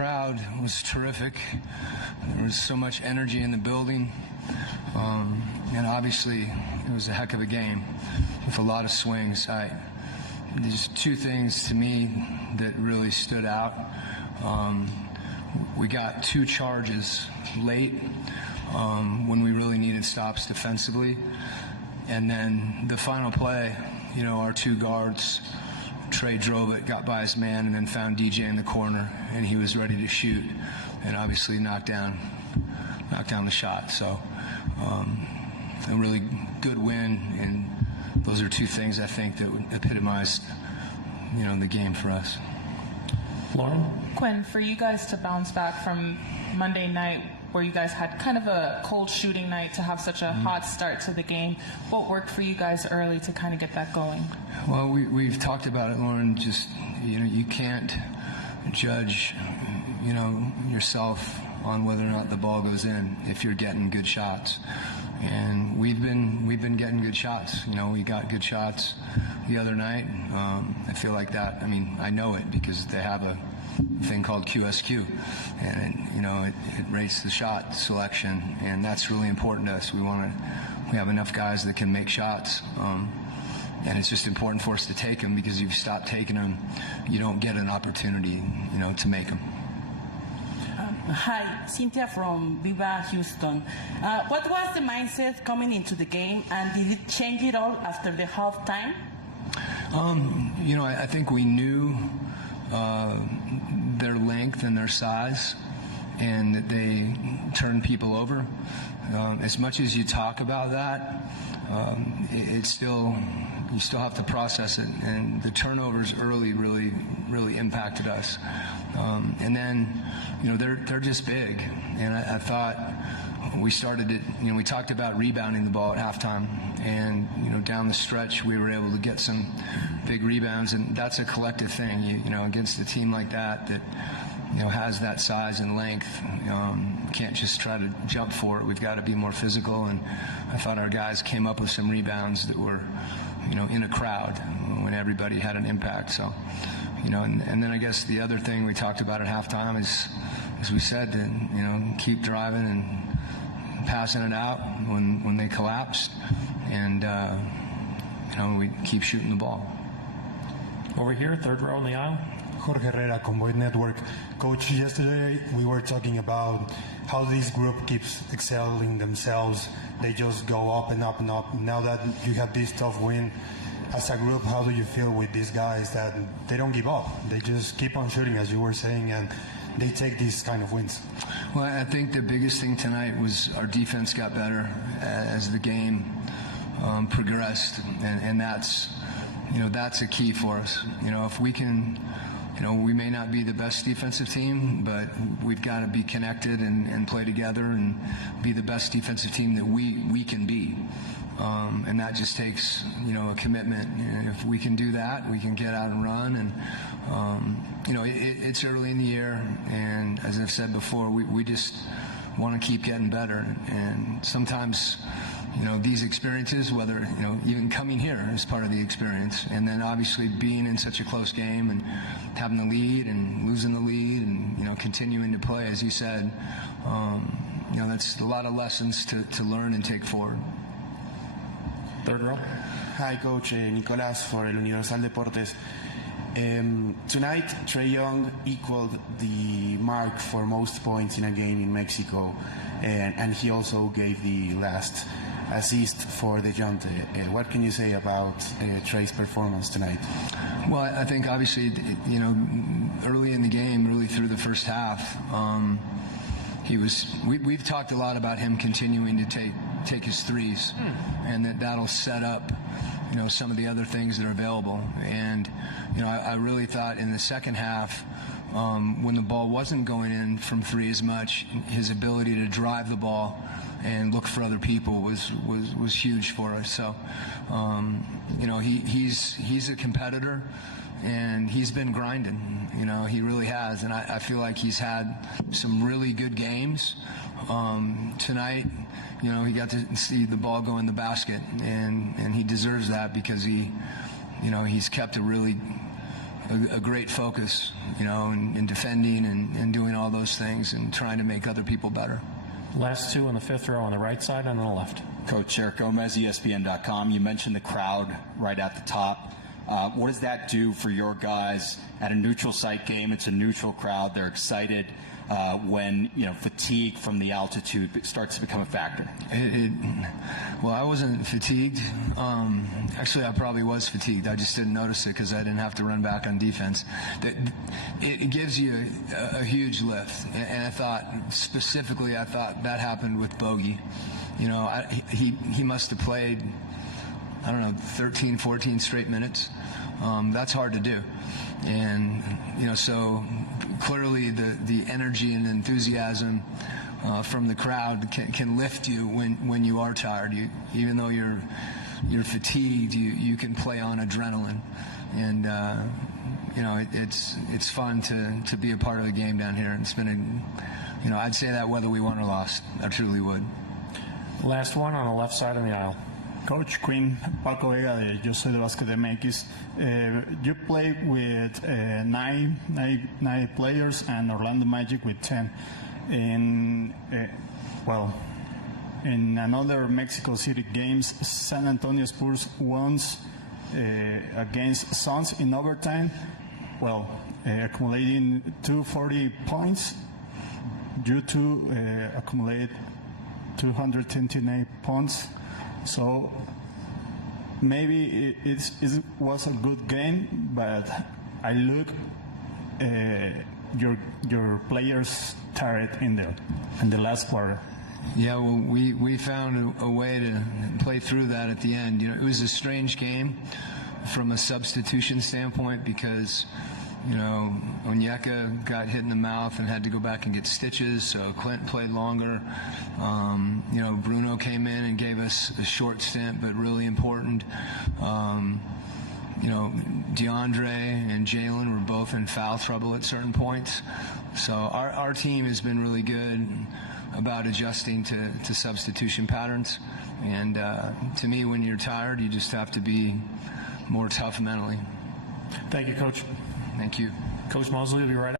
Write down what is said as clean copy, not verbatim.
crowd was terrific. There was so much energy in the building. And obviously, it was a heck of a game with a lot of swings. There's two things to me that really stood out. We got two charges late when we really needed stops defensively. And then the final play, our two guards, Trey drove it, got by his man, and then found DJ in the corner, and he was ready to shoot, and obviously knocked down the shot. So a really good win, and those are two things I think that epitomized, the game for us. Lauren? Quinn, for you guys to bounce back from Monday night, where you guys had kind of a cold shooting night, to have such a hot start to the game, what worked for you guys early to kind of get that going? Well, we've talked about it, Lauren. Just, you can't judge, yourself on whether or not the ball goes in if you're getting good shots. And we've been getting good shots. We got good shots the other night. I feel like that. I know it because they have a thing called QSQ, and it rates the shot selection, and that's really important to us. We have enough guys that can make shots, and it's just important for us to take them, because if you stop taking them, you don't get an opportunity, to make them. Hi, Cynthia from Viva Houston. What was the mindset coming into the game, and did it change it all after the halftime? I think we knew their length and their size, and that they turn people over. As much as you talk about that, it's still, you still have to process it, and the turnovers early really impacted us. And then, they're just big, and I thought we started it. We talked about rebounding the ball at halftime, and down the stretch we were able to get some big rebounds, and that's a collective thing. Against a team like that has that size and length, can't just try to jump for it. We've got to be more physical, and I thought our guys came up with some rebounds that were, in a crowd when everybody had an impact. So, and then I guess the other thing we talked about at halftime is, as we said, to, keep driving and passing it out when they collapsed, and we keep shooting the ball. Over here, third row on the aisle. Jorge Herrera, Convoy Network. Coach, yesterday we were talking about how this group keeps excelling themselves. They just go up and up and up. Now that you have this tough win, as a group, how do you feel with these guys that they don't give up? They just keep on shooting, as you were saying, and they take these kind of wins. Well, I think the biggest thing tonight was our defense got better as the game progressed, and that's a key for us. If we can, we may not be the best defensive team, but we've got to be connected and play together and be the best defensive team that we can be. And that just takes, a commitment. If we can do that, we can get out and run. And, it's early in the year, and as I've said before, we just want to keep getting better. And sometimes, these experiences, whether, even coming here is part of the experience. And then obviously being in such a close game and having the lead and losing the lead and, continuing to play, as you said, that's a lot of lessons to learn and take forward. Third row. Hi, Coach. Nicolás for El Universal Deportes. Tonight, Trey Young equaled the mark for most points in a game in Mexico, and he also gave the last assist for DeJounte. What can you say about Trey's performance tonight? Well, I think obviously, early in the game, really through the first half, we've talked a lot about him continuing to take his threes, and that'll set up, some of the other things that are available. And, I really thought in the second half, when the ball wasn't going in from three as much, his ability to drive the ball and look for other people was huge for us. So, he's a competitor, and he's been grinding. He really has, and I feel like he's had some really good games. Tonight, he got to see the ball go in the basket, and he deserves that because he's kept a great focus, in defending and doing those things and trying to make other people better. Last two in the fifth row on the right side and on the left. Coach Eric Gomez, ESPN.com. You mentioned the crowd right at the top. What does that do for your guys at a neutral site game? It's a neutral crowd. They're excited when fatigue from the altitude starts to become a factor. Well, I wasn't fatigued. Actually, I probably was fatigued. I just didn't notice it because I didn't have to run back on defense. It gives you a huge lift, and I thought that happened with Bogey. He must have played, I don't know, 13, 14 straight minutes. That's hard to do. And, so clearly the energy and enthusiasm from the crowd can lift you when you are tired. Even though you're fatigued, you can play on adrenaline. And, it's fun to be a part of the game down here. It's been I'd say that whether we won or lost, I truly would. Last one on the left side of the aisle. Coach Quin, Paco Vega, Yo Soy de Basket MX. You play with nine players and Orlando Magic with 10. In another Mexico City games, San Antonio Spurs won against Suns in overtime, accumulating 240 points due to accumulate 229 points. So maybe it was a good game, but I look your players tired in the last quarter. Yeah, well, we found a way to play through that at the end. It was a strange game from a substitution standpoint because Onyeka got hit in the mouth and had to go back and get stitches, so Clint played longer. Bruno came in and gave us a short stint, but really important. DeAndre and Jalen were both in foul trouble at certain points. So our team has been really good about adjusting to substitution patterns. And to me, when you're tired, you just have to be more tough mentally. Thank you, Coach. Thank you. Coach Mosley will be right